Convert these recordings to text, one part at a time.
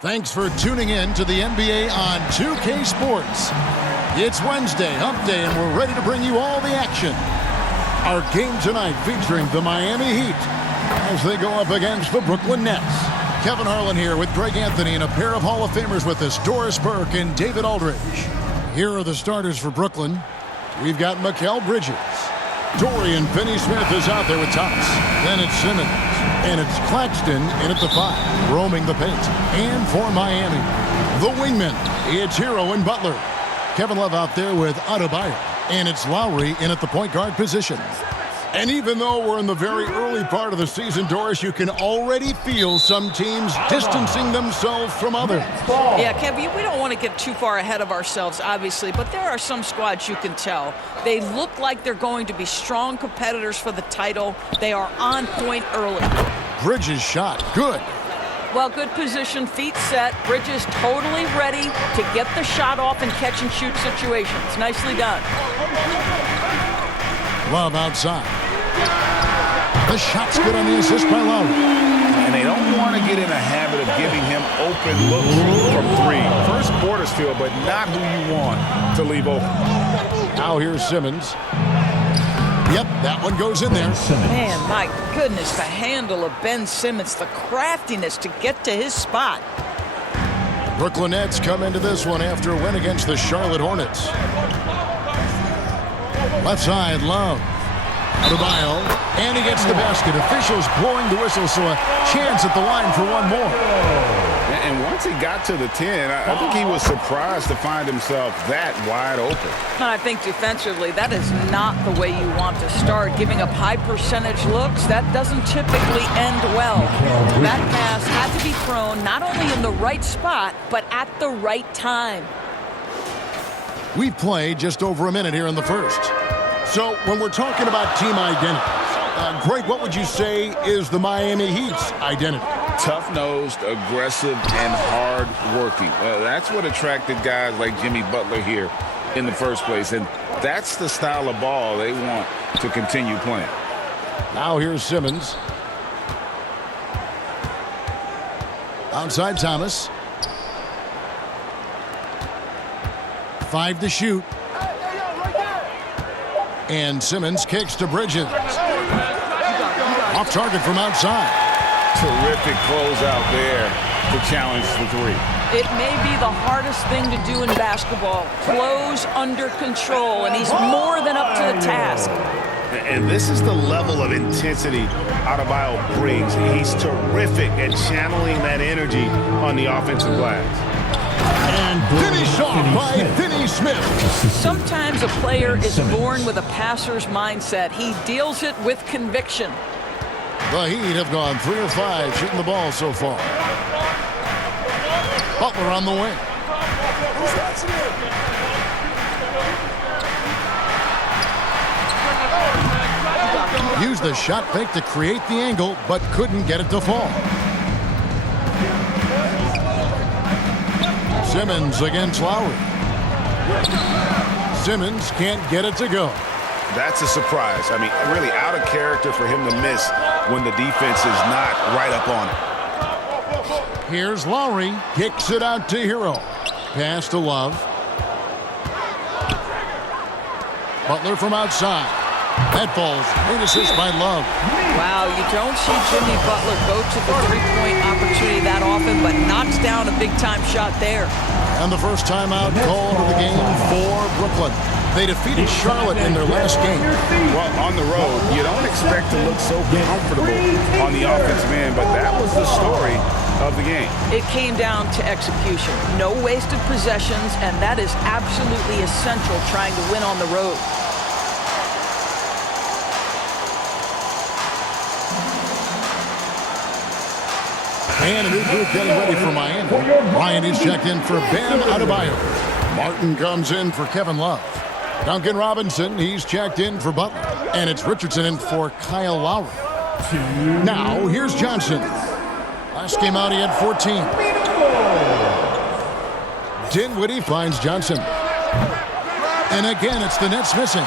Thanks for tuning in to the NBA on 2K Sports. It's Wednesday, hump day, and we're ready to bring you all the action. Our game tonight featuring the Miami Heat as they go up against the Brooklyn Nets. Kevin Harlan here with Greg Anthony and a pair of Hall of Famers with us, Doris Burke and David Aldridge. Here are the starters for Brooklyn. We've got Mikal Bridges. Dorian Finney-Smith is out there with Thomas. Then it's Simmons. And it's Claxton in at the 5, roaming the paint. And for Miami, the wingman, it's Hero and Butler. Kevin Love out there with Adebayo. And it's Lowry in at the point guard position. And even though we're in the very early part of the season, Doris, you can already feel some teams distancing themselves from others. Yeah, Kevin, we don't want to get too far ahead of ourselves, obviously, but there are some squads you can tell. They look like they're going to be strong competitors for the title. They are on point early. Bridges shot, good. Well, good position, feet set. Bridges totally ready to get the shot off in catch-and-shoot situations. Nicely done. Love outside. The shot's good on the assist by Lowry. And they don't want to get in a habit of giving him open looks from three. First quarter still, but not who you want to leave open. Now here's Simmons. Yep, that one goes in there. Man, my goodness, the handle of Ben Simmons, the craftiness to get to his spot. Brooklyn Nets come into this one after a win against the Charlotte Hornets. Left side, Love. Adebayo, and he gets the basket. Officials blowing the whistle, so a chance at the line for one more. And once he got to the 10, I think he was surprised to find himself that wide open. And I think defensively, that is not the way you want to start. Giving up high percentage looks, that doesn't typically end well. That pass had to be thrown not only in the right spot, but at the right time. We've played just over a minute here in the first. So when we're talking about team identity, Greg, what would you say is the Miami Heat's identity? Tough-nosed, aggressive, and hard-working. That's what attracted guys like Jimmy Butler here in the first place. And that's the style of ball they want to continue playing. Now here's Simmons. Outside Thomas. 5 to shoot. And Simmons kicks to Bridges. Off target from outside. Terrific closeout there to challenge the three. It may be the hardest thing to do in basketball. Close under control, and he's more than up to the task. And this is the level of intensity Adebayo brings. He's terrific at channeling that energy on the offensive glass. And finished off by Finney-Smith. Sometimes a player is born with a passer's mindset. He deals it with conviction. The Heat have gone 3 of 5 shooting the ball so far. Butler on the wing. Used the shot fake to create the angle, but couldn't get it to fall. Simmons against Lowry. Simmons can't get it to go. That's a surprise. I mean, really out of character for him to miss when the defense is not right up on it. Here's Lowry. Kicks it out to Hero. Pass to Love. Butler from outside. That falls. Great assist by Love. Wow, you don't see Jimmy Butler go to the three-point opportunity that often, but knocks down a big-time shot there. And the first timeout called of the game for Brooklyn. They defeated Charlotte in their last game. Well, on the road, you don't expect to look so comfortable on the offensive end, but that was the story of the game. It came down to execution. No wasted possessions, and that is absolutely essential trying to win on the road. And a new group getting ready for Miami. Ryan is checked in for Bam Adebayo. Martin comes in for Kevin Love. Duncan Robinson, he's checked in for Butler. And it's Richardson in for Kyle Lowry. Now, here's Johnson. Last game out, he had 14. Dinwiddie finds Johnson. And again, it's the Nets missing.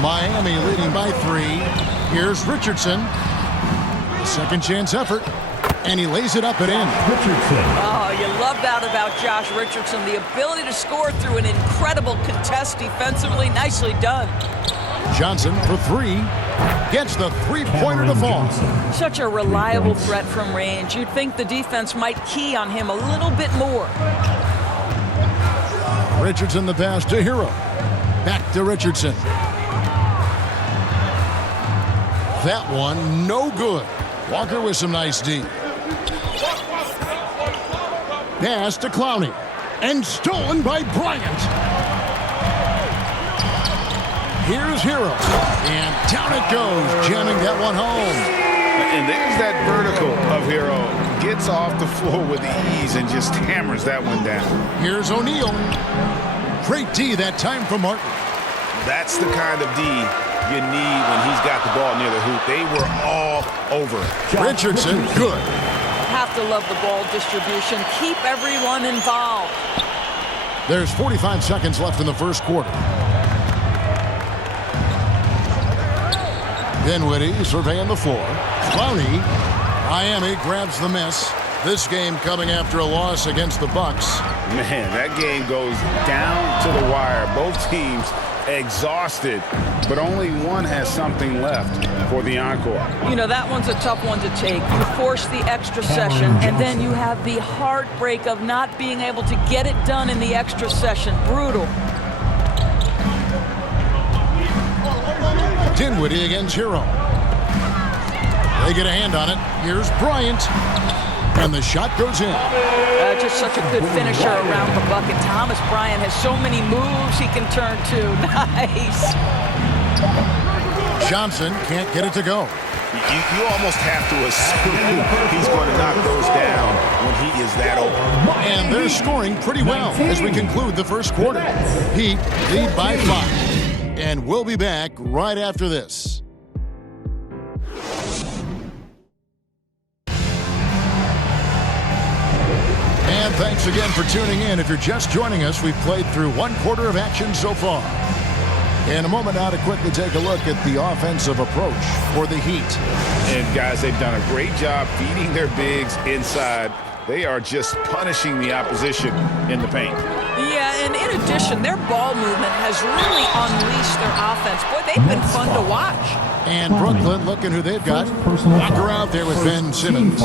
Miami leading by 3. Here's Richardson. Second chance effort. And he lays it up and in. Oh, you love that about Josh Richardson. The ability to score through an incredible contest defensively. Nicely done. Johnson for three. Gets the three-pointer to fall. Such a reliable threat from range. You'd think the defense might key on him a little bit more. Richardson the pass to Hero. Back to Richardson. That one no good. Walker with some nice D. Pass to Clowney. And stolen by Bryant. Here's Hero. And down it goes, jamming that one home. And there's that vertical of Hero. Gets off the floor with ease and just hammers that one down. Here's O'Neal. Great D that time from Martin. That's the kind of D you need when he's got the ball near the hoop. They were all over it. Richardson, good. Have to love the ball distribution. Keep everyone involved. There's 45 seconds left in the first quarter. Dinwiddie surveying the floor. Clowney. Miami grabs the miss. This game coming after a loss against the Bucks. Man, that game goes down to the wire. Both teams exhausted, but only one has something left for the encore. You know, that one's a tough one to take. You force the extra session, and then you have the heartbreak of not being able to get it done in the extra session. Brutal. Dinwiddie against Hero. They get a hand on it. Here's Bryant. And the shot goes in. Just such a good finisher around the bucket. Thomas Bryant has so many moves he can turn to. Nice. Johnson can't get it to go. You almost have to assume he's going to knock those down when he is that open. And they're scoring pretty well as we conclude the first quarter. Heat lead by 5. And we'll be back right after this. And thanks again for tuning in. If you're just joining us, we've played through one quarter of action so far. In a moment now to quickly take a look at the offensive approach for the Heat. And guys, they've done a great job feeding their bigs inside. They are just punishing the opposition in the paint. Yeah, and in addition, their ball movement has really unleashed their offense. Boy, they've been fun to watch. And Brooklyn looking who they've got. Walker out there with Ben Simmons.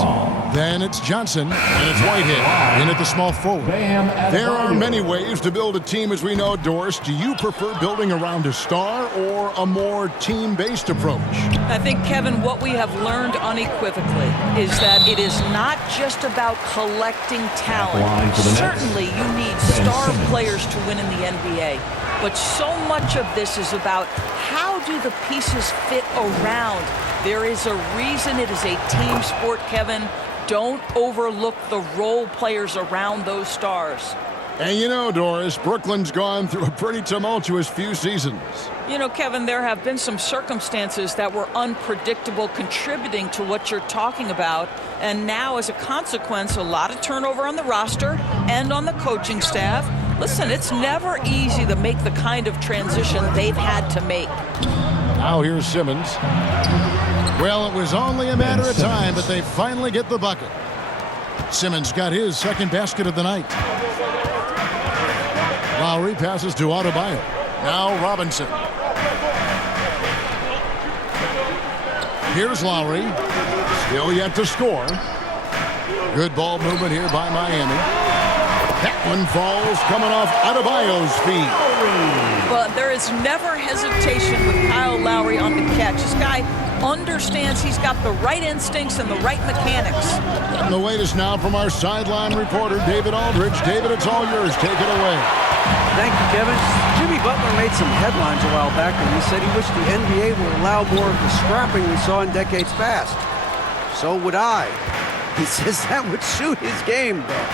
Then it's Johnson, and it's Whitehead in at the small forward. There are many ways to build a team, as we know, Doris. Do you prefer building around a star or a more team-based approach? I think, Kevin, what we have learned unequivocally is that it is not just about collecting talent. Certainly, you need star players to win in the NBA. But so much of this is about how do the pieces fit around. There is a reason it is a team sport, Kevin. Don't overlook the role players around those stars. And you know, Doris, Brooklyn's gone through a pretty tumultuous few seasons. You know, Kevin, there have been some circumstances that were unpredictable contributing to what you're talking about. And now, as a consequence, a lot of turnover on the roster and on the coaching staff. Listen, it's never easy to make the kind of transition they've had to make. Now here's Simmons. Well, it was only a matter of time, but they finally get the bucket. Simmons got his second basket of the night. Lowry passes to Adebayo. Now Robinson. Here's Lowry. Still yet to score. Good ball movement here by Miami. That one falls coming off Adebayo's feet. But there is never hesitation with Kyle Lowry on the catch. This guy understands he's got the right instincts and the right mechanics. And the latest now from our sideline reporter, David Aldridge. David, it's all yours. Take it away. Thank you, Kevin. Jimmy Butler made some headlines a while back when he said he wished the NBA would allow more of the scrapping we saw in decades past. So would I. He says that would suit his game, though.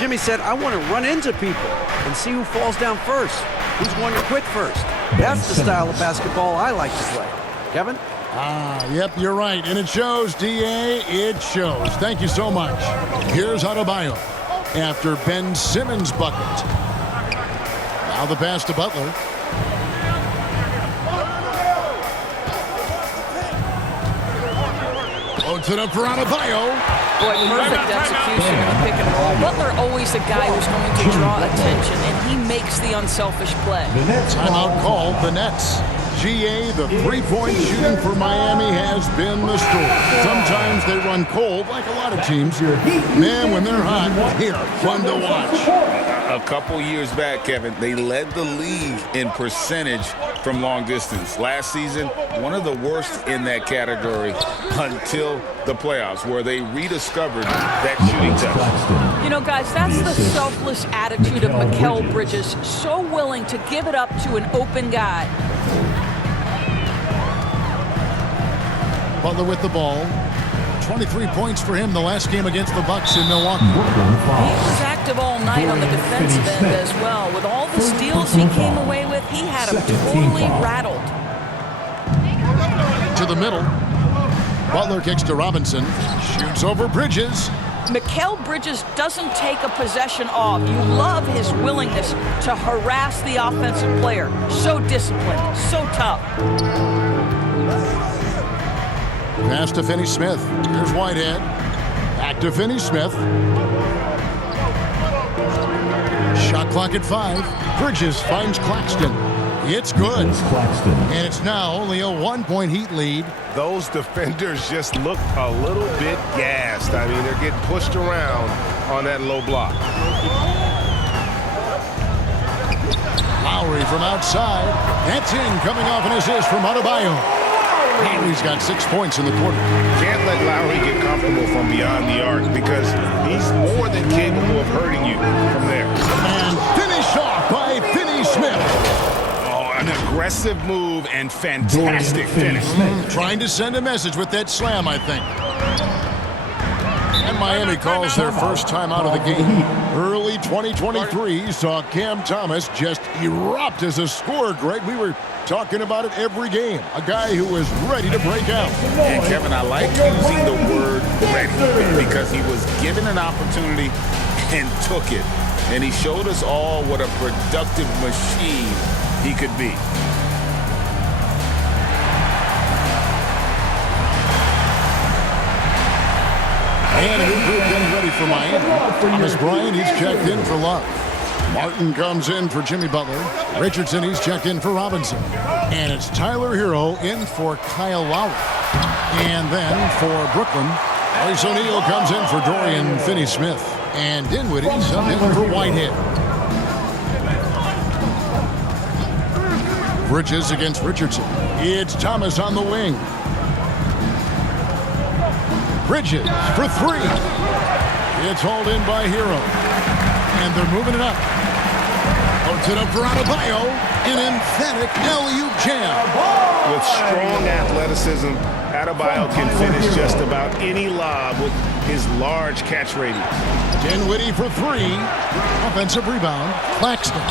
Jimmy said, I want to run into people and see who falls down first, who's going to quit first. That's the style of basketball I like to play. Kevin? Yep, you're right. And it shows, D.A., it shows. Thank you so much. Here's Adebayo after Ben Simmons' bucket. Now the pass to Butler. Loads it up for Adebayo. Boy, perfect execution in the pick and roll. Butler always the guy who's going to draw attention, and he makes the unselfish play. Timeout called the Nets. GA, the three-point shooting for Miami has been the story. Sometimes they run cold, like a lot of teams. Man, when they're hot, they are fun to watch. A couple years back, Kevin, they led the league in percentage from long distance. Last season, one of the worst in that category until the playoffs, where they rediscovered that shooting touch. You know, guys, that's the selfless attitude of Mikal Bridges, so willing to give it up to an open guy. Butler with the ball. 23 points for him the last game against the Bucks in Milwaukee. He was active all night on the defensive end as well. With all the steals he came away with, he had him totally rattled. To the middle. Butler kicks to Robinson. Shoots over Bridges. Mikal Bridges doesn't take a possession off. You love his willingness to harass the offensive player. So disciplined, so tough. Pass to Finney-Smith. Here's Whitehead. Back to Finney-Smith. Shot clock at 5. Bridges finds Claxton. It's good. And it's now only a 1-point Heat lead. Those defenders just look a little bit gassed. I mean, they're getting pushed around on that low block. Lowry from outside. That's in, coming off an assist from Adebayo. Lowry's got 6 points in the quarter. Can't let Lowry get comfortable from beyond the arc because he's more than capable of hurting you from there. And finished off by Finney-Smith. Oh, an aggressive move and fantastic finish. Trying to send a message with that slam, I think. And Miami calls their first time out of the game. Early 2023 saw Cam Thomas just erupt as a scorer, Greg. We were talking about it every game. A guy who was ready to break out. And Kevin, I like using the word ready because he was given an opportunity and took it. And he showed us all what a productive machine he could be. And a new group getting ready for Miami. Thomas Bryant, he's checked in for Love. Martin comes in for Jimmy Butler. Richardson, he's checked in for Robinson. And it's Tyler Hero in for Kyle Lowry. And then for Brooklyn, Royce O'Neal comes in for Dorian Finney-Smith. And Dinwiddie's up in for Whitehead. Bridges against Richardson. It's Thomas on the wing. Bridges for 3. It's hauled in by Hero. And they're moving it up. Puts it up for Adebayo. An emphatic LU jam. With strong athleticism, Adebayo can finish just about any lob with his large catch radius. Dinwiddie for 3. Offensive rebound. Claxton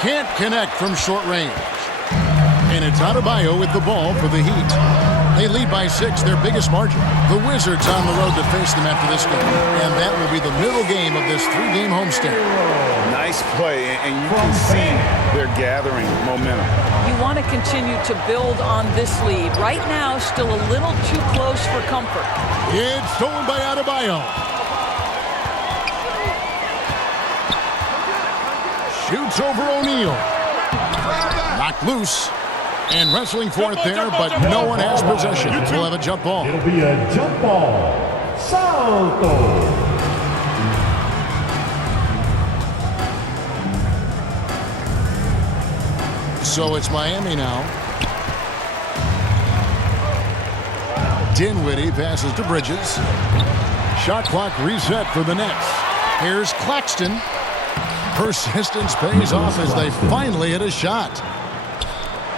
can't connect from short range. And it's Adebayo with the ball for the Heat. They lead by 6, their biggest margin. The Wizards on the road to face them after this game. And that will be the middle game of this 3-game homestand. Nice play, and you can see they're gathering momentum. You want to continue to build on this lead. Right now, still a little too close for comfort. It's stolen by Adebayo. Shoots over O'Neal. Knocked loose. And wrestling for it there, but no one has possession. We'll have a jump ball. It'll be a jump ball. Salto. So it's Miami now. Dinwiddie passes to Bridges. Shot clock reset for the Nets. Here's Claxton. Persistence pays off as they finally hit a shot.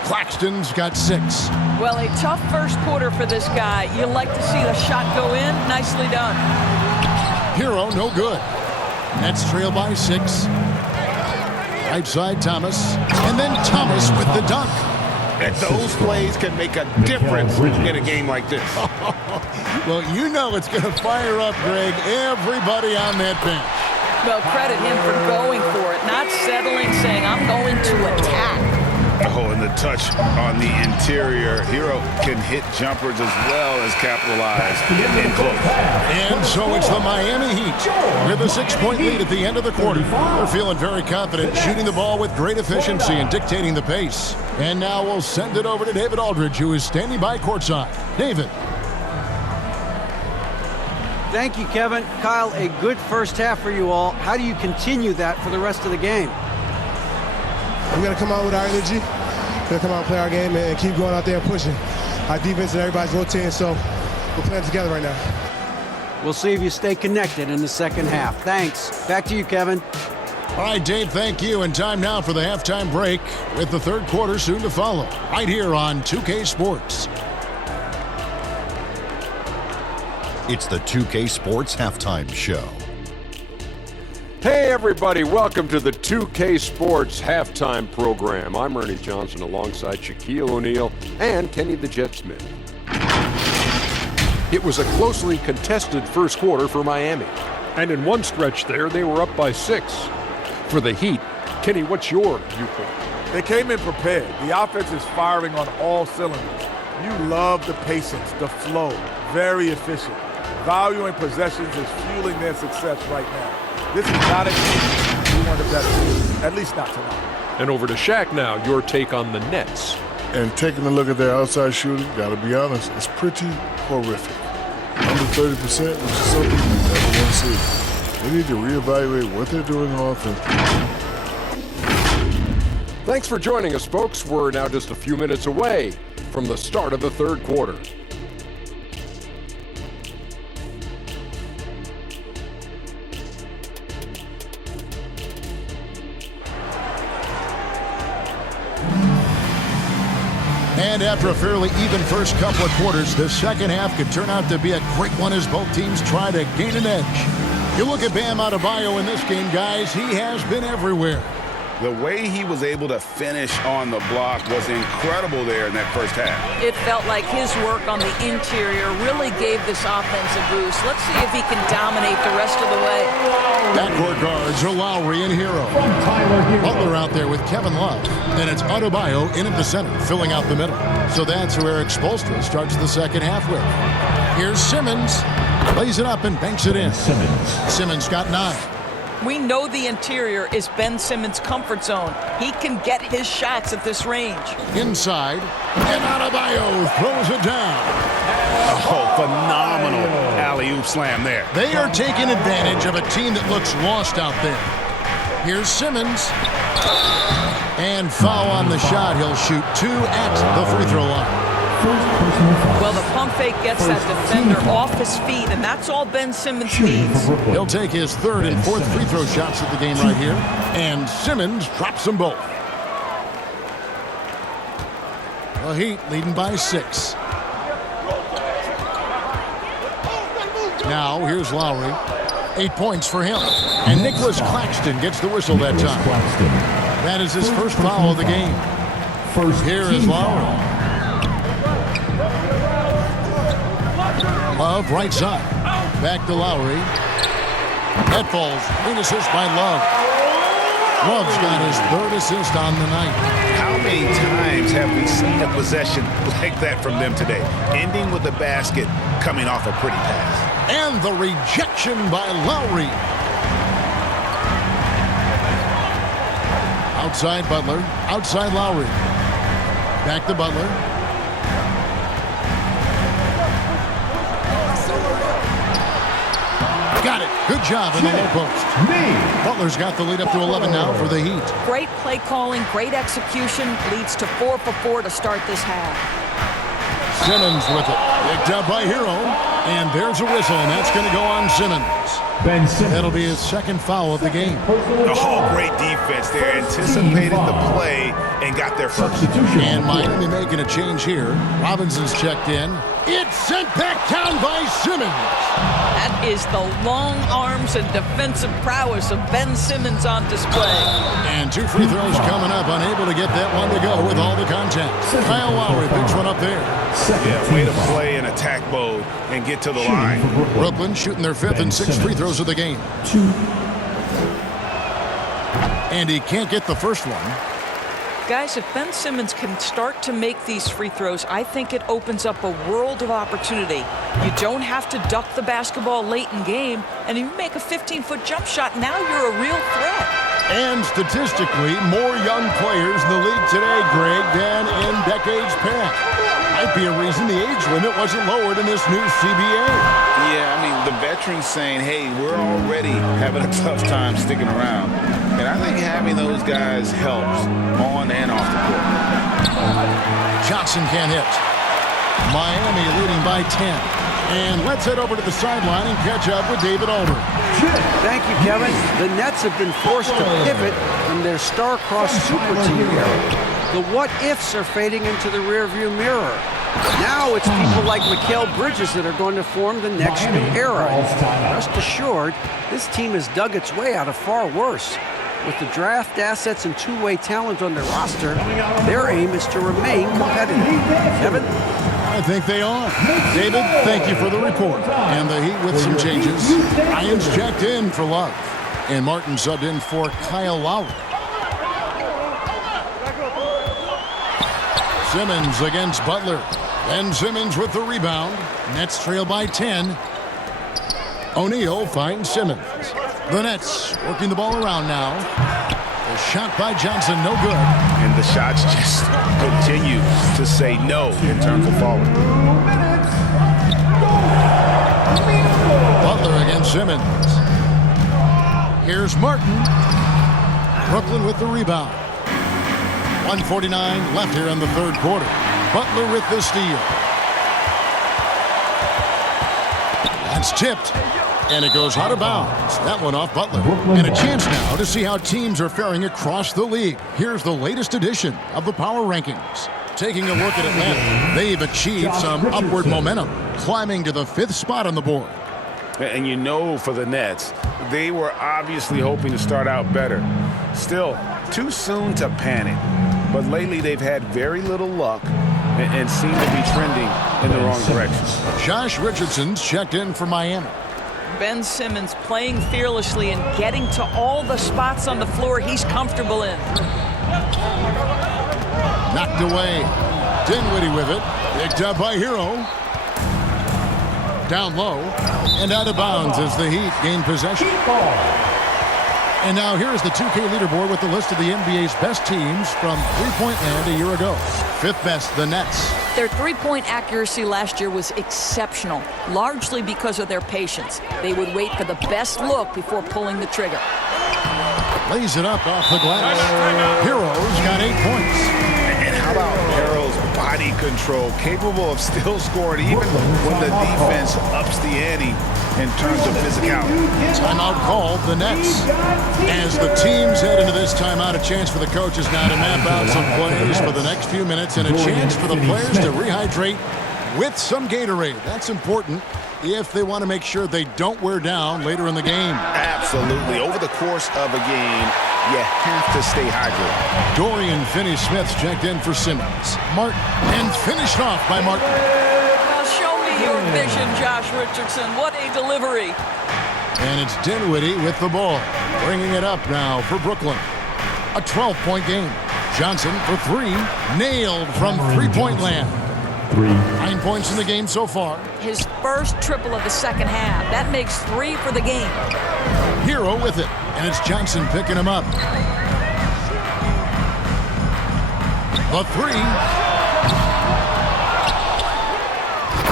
Claxton's got 6. Well, a tough first quarter for this guy. You like to see the shot go in. Nicely done. Hero, no good. Nets trail by 6. Right side, Thomas. And then Thomas with the dunk. And those plays can make a difference in a game like this. Well, you know it's going to fire up, Greg, everybody on that bench. Well, credit him for going for it, not settling, saying, I'm going to attack. Oh, and the touch on the interior. Hero can hit jumpers as well as capitalize in close. And so it's the Miami Heat with a 6-point lead at the end of the quarter. They're feeling very confident, shooting the ball with great efficiency and dictating the pace. And now we'll send it over to David Aldridge, who is standing by courtside. David. Thank you, Kevin. Kyle, a good first half for you all. How do you continue that for the rest of the game? We got to come out with our energy. We got to come out and play our game and keep going out there and pushing. Our defense and everybody's rotating, so we're playing together right now. We'll see if you stay connected in the second half. Thanks. Back to you, Kevin. All right, Dave, thank you. And time now for the halftime break with the third quarter soon to follow. Right here on 2K Sports. It's the 2K Sports Halftime Show. Hey everybody, welcome to the 2K Sports Halftime Program. I'm Ernie Johnson alongside Shaquille O'Neal and Kenny the Jet Smith. It was a closely contested first quarter for Miami. And in one stretch there, they were up by 6. For the Heat, Kenny, what's your viewpoint? They came in prepared. The offense is firing on all cylinders. You love the patience, the flow, very efficient. Valuing possessions is fueling their success right now. This is not a team we want to bet against, at least not tonight. And over to Shaq now, your take on the Nets. And taking a look at their outside shooting, gotta be honest, it's pretty horrific. Under 30%, which is something you never want to see. They need to reevaluate what they're doing on offense. Thanks for joining us, folks. We're now just a few minutes away from the start of the third quarter. And after a fairly even first couple of quarters, the second half could turn out to be a great one as both teams try to gain an edge. You look at Bam Adebayo in this game, guys, he has been everywhere. The way he was able to finish on the block was incredible there in that first half. It felt like his work on the interior really gave this offense a boost. Let's see if he can dominate the rest of the way. Backcourt guards are Lowry and Hero. Butler out there with Kevin Love. And it's Adebayo in at the center, filling out the middle. So that's who Eric Spoelstra starts the second half with. Here's Simmons. Lays it up and banks it in. Simmons got 9. We know the interior is Ben Simmons' comfort zone. He can get his shots at this range. Inside, and Adebayo throws it down. Oh, phenomenal alley-oop slam there. They are taking advantage of a team that looks lost out there. Here's Simmons. And foul on the shot. He'll shoot 2 at the free throw line. Well, the pump fake gets that defender off his feet, and that's all Ben Simmons needs. He'll take his 3rd and 4th free throw shots of the game right here. And Simmons drops them both. The Heat leading by 6. Now, here's Lowry. 8 points for him. And Nicholas Claxton gets the whistle that time. That is his first foul of the game. Here is Lowry. Love, right side. Back to Lowry. That falls. Great assist by Love. Love's got his 3rd assist on the night. How many times have we seen a possession like that from them today? Ending with a basket, coming off a pretty pass. And the rejection by Lowry. Outside Butler. Outside Lowry. Back to Butler. Got it. Good job in the low post. Butler's got the lead up to 11 now for the Heat. Great play calling, great execution, leads to 4 for 4 to start this half. Simmons with it. Picked up by Hero. And there's a whistle, and that's going to go on Simmons. That'll be his 2nd foul of the game. Oh, great defense there. Anticipated the play and got there first. And Miami making a change here. Robinson's checked in. It's sent back down by Simmons. That is the long arms and defensive prowess of Ben Simmons on display. And 2 free throws coming up. Unable to get that one to go with all the contact. Kyle Lowry picks one up there. Yeah, way to play in attack mode and get to the line. Brooklyn shooting their 5th and 6th free throws of the game. And he can't get the first one. Guys, if Ben Simmons can start to make these free throws, I think it opens up a world of opportunity. You don't have to duck the basketball late in game, and you make a 15-foot jump shot, now you're a real threat. And statistically, more young players in the league today, Greg, than in decades past. Might be a reason the age limit wasn't lowered in this new CBA. Yeah, I mean, the veterans saying, hey, we're already having a tough time sticking around. And I think having those guys helps on and off the court. Johnson can't hit. Miami leading by 10. And let's head over to the sideline and catch up with David Aldridge. Thank you, Kevin. The Nets have been forced to pivot from their star-crossed super team era. The what-ifs are fading into the rearview mirror. Now it's people like Mikal Bridges that are going to form the next new era. Rest assured, this team has dug its way out of far worse. With the draft assets and two-way talent on their roster, their aim is to remain competitive. Kevin? I think they are. David, thank you for the report. And the Heat with some changes. Irons checked in for Love. And Martin subbed in for Kyle Lowry. Simmons against Butler. Ben Simmons with the rebound. Nets trail by 10. O'Neal finds Simmons. The Nets working the ball around now. The shot by Johnson, no good. And the shots just continue to say no in terms of falling. Butler against Simmons. Here's Martin. Brooklyn with the rebound. 1:49 left here in the third quarter. Butler with the steal. That's tipped. And it goes out of bounds. That one off Butler. And a chance now to see how teams are faring across the league. Here's the latest edition of the Power Rankings. Taking a look at Atlanta, they've achieved some upward momentum, climbing to the 5th spot on the board. And you know, for the Nets, they were obviously hoping to start out better. Still, too soon to panic. But lately they've had very little luck and seem to be trending in the wrong direction. Josh Richardson's checked in for Miami. Ben Simmons playing fearlessly and getting to all the spots on the floor he's comfortable in. Knocked away. Dinwiddie with it. Picked up by Hero. Down low. And out of bounds as the Heat gain possession. And now here's the 2K leaderboard with the list of the NBA's best teams from three-point land a year ago. 5th best, the Nets. Their three-point accuracy last year was exceptional, largely because of their patience. They would wait for the best look before pulling the trigger. Lays it up off the glass. Hero's got 8 points. And how about Hero's body control, capable of still scoring even when the defense ups the ante in terms of physicality. Timeout called, the Nets. As the teams head into this timeout, a chance for the coaches now to map out some plays for the next few minutes and a chance for the players to rehydrate with some Gatorade. That's important if they want to make sure they don't wear down later in the game. Absolutely. Over the course of a game, you have to stay hydrated. Dorian Finney-Smith's checked in for Simmons. Martin, and finished off by Martin. Well, show me your vision, Josh Richardson. What a delivery. And it's Dinwiddie with the ball. Bringing it up now for Brooklyn. A 12-point game. Johnson for 3. Nailed from three-point land. 9 points in the game so far. His first triple of the second half. That makes 3 for the game. Hero with it. And it's Johnson picking him up. The 3.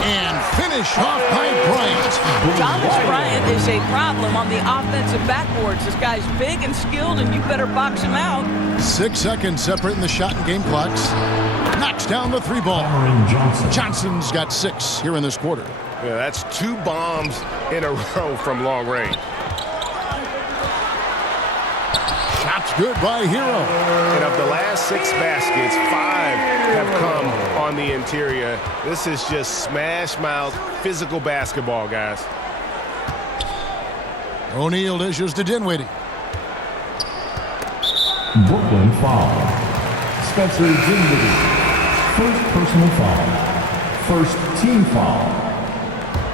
And finish off by Bryant. Thomas Bryant is a problem on the offensive backboards. This guy's big and skilled, and you better box him out. 6 seconds separating the shot and game clocks. Knocks down the 3 ball. Johnson's got 6 here in this quarter. Yeah, that's 2 bombs in a row from long range. Shot's good by Hero. And of the last 6 baskets, 5 have come on the interior. This is just smash mouth physical basketball, guys. O'Neal dishes to Dinwiddie. Brooklyn foul. Spencer Dinwiddie. First personal foul. First team foul.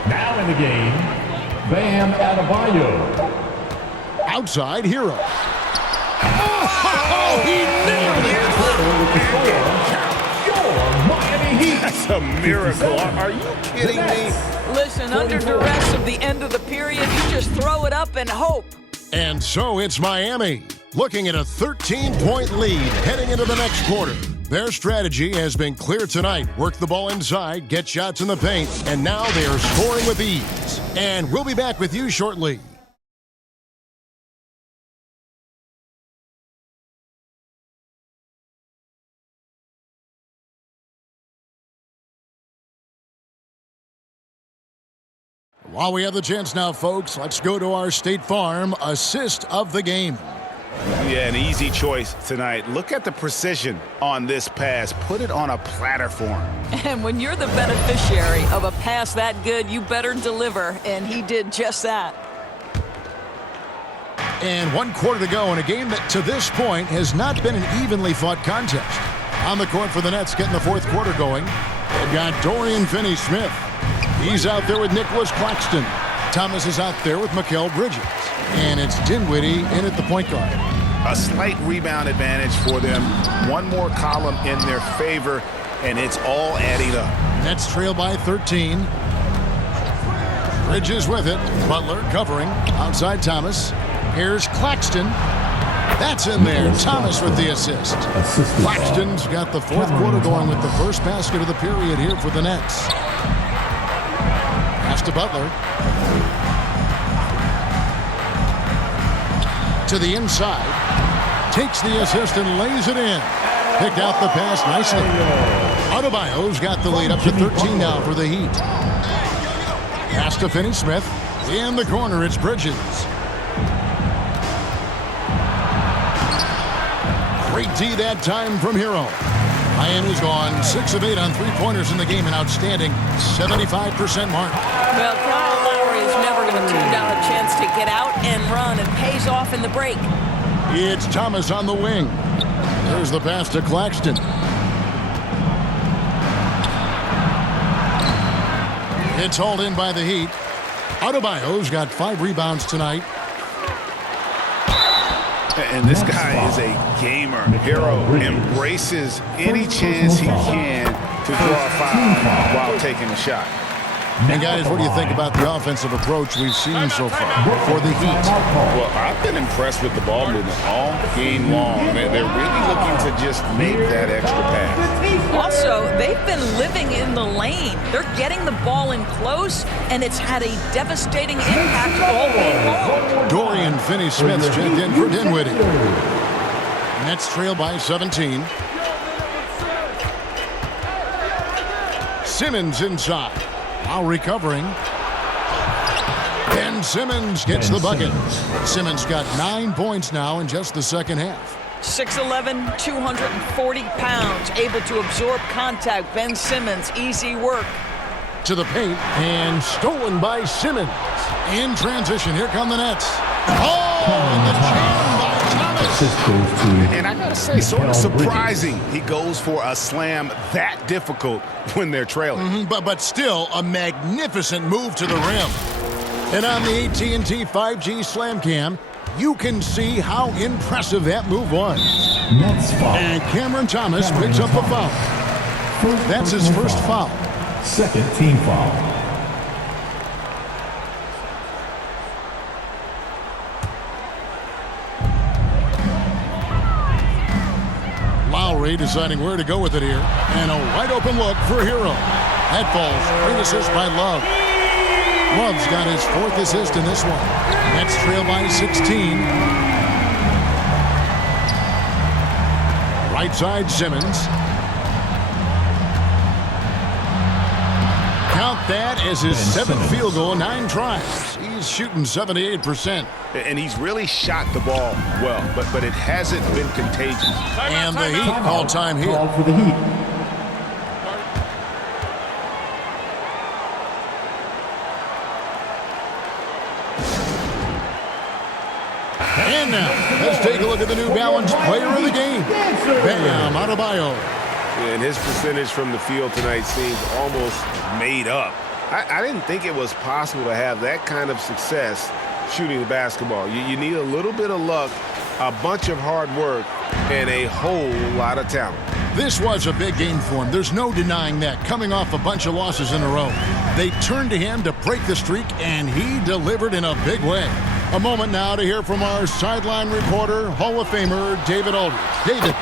Now in the game, Bam Adebayo. Outside Hero. Oh, he nailed it. That's a miracle. Are you kidding me? Listen, under duress of the end of the period, you just throw it up and hope. And so it's Miami, looking at a 13-point lead heading into the next quarter. Their strategy has been clear tonight. Work the ball inside, get shots in the paint, and now they are scoring with ease. And we'll be back with you shortly. While we have the chance now, folks, let's go to our State Farm assist of the game. Yeah, an easy choice tonight. Look at the precision on this pass. Put it on a platter for him. And when you're the beneficiary of a pass that good, you better deliver, and he did just that. And 1 quarter to go in a game that to this point has not been an evenly fought contest. On the court for the Nets getting the fourth quarter going. They've got Dorian Finney-Smith. He's out there with Nicholas Claxton. Thomas is out there with Mikal Bridges. And it's Dinwiddie in at the point guard. A slight rebound advantage for them. One more column in their favor, and it's all adding up. Nets trail by 13. Bridges with it. Butler covering. Outside Thomas. Here's Claxton. That's in there. Thomas with the assist. Claxton's got the fourth quarter going with the first basket of the period here for the Nets. Pass to Butler. To the inside. Takes the assist and lays it in. Picked out the pass nicely. Adebayo's got the lead up to 13 now for the Heat. Pass to Finney-Smith. In the corner, it's Bridges. Great D that time from Hero. Miami's gone 6 of 8 on three-pointers in the game, an outstanding 75% mark. Well, Kyle Lowry is never going to turn down a chance to get out and run, and pays off in the break. It's Thomas on the wing. There's the pass to Claxton. It's hauled in by the Heat. Adebayo's got 5 rebounds tonight. And this guy is a gamer. Hero embraces any chance he can to draw a foul while taking a shot. And guys, what do you think about the offensive approach we've seen so far for the Heat? Well, I've been impressed with the ball movement all game long. They're really looking to just make that extra pass. Also, they've been living in the lane. They're getting the ball in close, and it's had a devastating impact all game long. Dorian Finney-Smith's checked in for Dinwiddie. Nets trail by 17. Simmons inside. Now recovering. Ben Simmons gets the bucket. Simmons got 9 points now in just the second half. 6'11", 240 pounds, able to absorb contact. Ben Simmons, easy work. To the paint, and stolen by Simmons. In transition, here come the Nets. Oh, and the jam by Thomas. And I gotta say, sort of surprising he goes for a slam that difficult when they're trailing. But still a magnificent move to the rim. And on the AT&T 5G Slam Cam, you can see how impressive that move was. And Cameron Thomas picks up a foul. That's his first foul. Second team foul. Lowry deciding where to go with it here. And a wide open look for Hero. That falls. Great assist by Love. Love's got his 4th assist in this one. Nets trail by 16. Right side Simmons. Count that as his 7th field goal, 9 tries. He's shooting 78%. And he's really shot the ball well, but it hasn't been contagious. And the Heat all-time hit. Called for the Heat. And now, let's take a look at the New Balance player of the game. Bam Adebayo. And his percentage from the field tonight seems almost made up. I didn't think it was possible to have that kind of success shooting the basketball. You need a little bit of luck, a bunch of hard work, and a whole lot of talent. This was a big game for him. There's no denying that. Coming off a bunch of losses in a row, they turned to him to break the streak, and he delivered in a big way. A moment now to hear from our sideline reporter, Hall of Famer David Aldridge. David.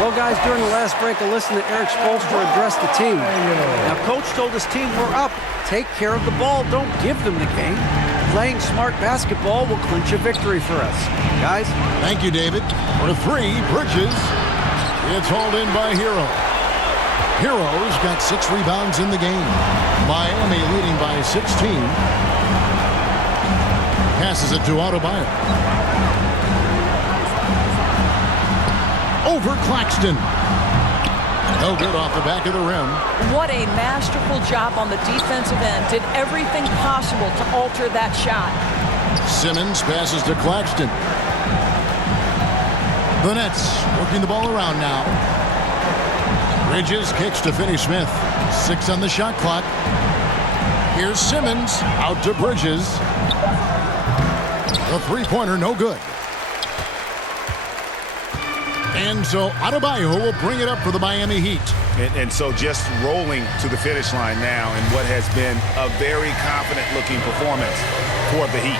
Well, guys, during the last break, I listened to Eric Spoelstra address the team. Now, Coach told his team, we're up. Take care of the ball. Don't give them the game. Playing smart basketball will clinch a victory for us. Guys? Thank you, David. For three, Bridges. It's hauled in by Hero. Hero's got 6 rebounds in the game. Miami leading by 16. Passes it to Adebayo. Over Claxton. No good off the back of the rim. What a masterful job on the defensive end. Did everything possible to alter that shot. Simmons passes to Claxton. The Nets working the ball around now. Bridges kicks to Finney-Smith. 6 on the shot clock. Here's Simmons out to Bridges. The three-pointer no good. And so Adebayo will bring it up for the Miami Heat. And so just rolling to the finish line now in what has been a very confident-looking performance for the Heat.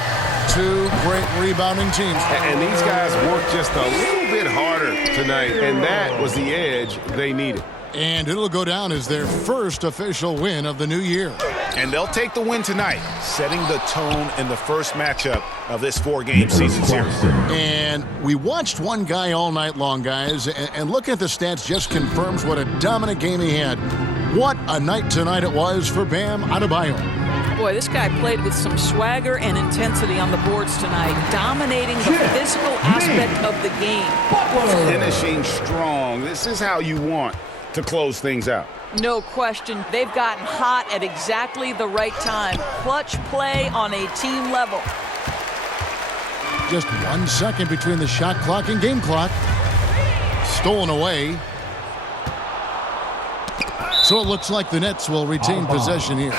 2 great rebounding teams. And these guys worked just a little bit harder tonight, and that was the edge they needed. And it'll go down as their first official win of the new year. And they'll take the win tonight, setting the tone in the first matchup of this 4-game season series. And we watched one guy all night long, guys, and looking at the stats just confirms what a dominant game he had. What a night tonight it was for Bam Adebayo. Boy, this guy played with some swagger and intensity on the boards tonight, dominating the physical aspect of the game. Finishing strong. This is how you want to close things out. No question. They've gotten hot at exactly the right time. Clutch play on a team level. Just 1 second between the shot clock and game clock. Stolen away. So it looks like the Nets will retain possession here.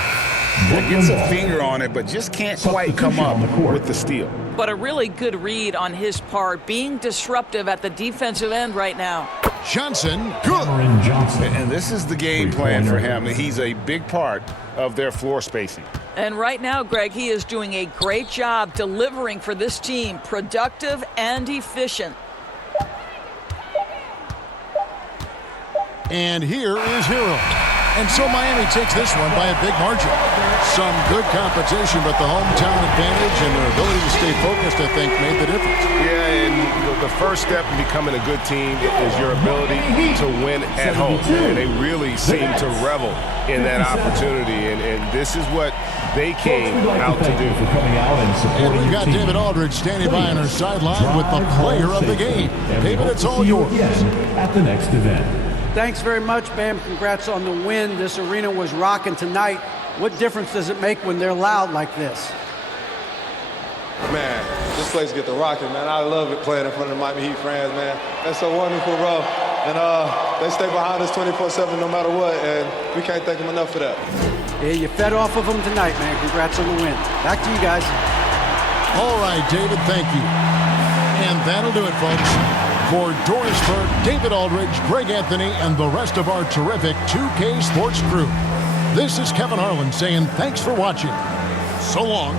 Gets a finger on it, but just can't quite come up with the steal. But a really good read on his part, being disruptive at the defensive end right now. Johnson, good. And this is the game plan for him. He's a big part of their floor spacing. And right now, Greg, he is doing a great job delivering for this team, productive and efficient. And here is Hero. And so Miami takes this one by a big margin. Some good competition, but the hometown advantage and their ability to stay focused, I think, made the difference. Yeah, and the first step in becoming a good team is your ability to win at home. And they really seem to revel in that opportunity. And this is what they came out to do. And we've got David Aldridge standing by on our sideline with the player of the game. David, it's all yours. At the next event. Thanks very much, Bam. Congrats on the win. This arena was rocking tonight. What difference does it make when they're loud like this? Man, this place get the rocking, man. I love it playing in front of the Miami Heat fans, man. That's so wonderful, bro. And they stay behind us 24/7 no matter what, and we can't thank them enough for that. Yeah, you fed off of them tonight, man. Congrats on the win. Back to you guys. All right, David, thank you. And that'll do it, folks. For Doris Burke, David Aldridge, Greg Anthony, and the rest of our terrific 2K Sports crew, this is Kevin Harlan saying thanks for watching. So long.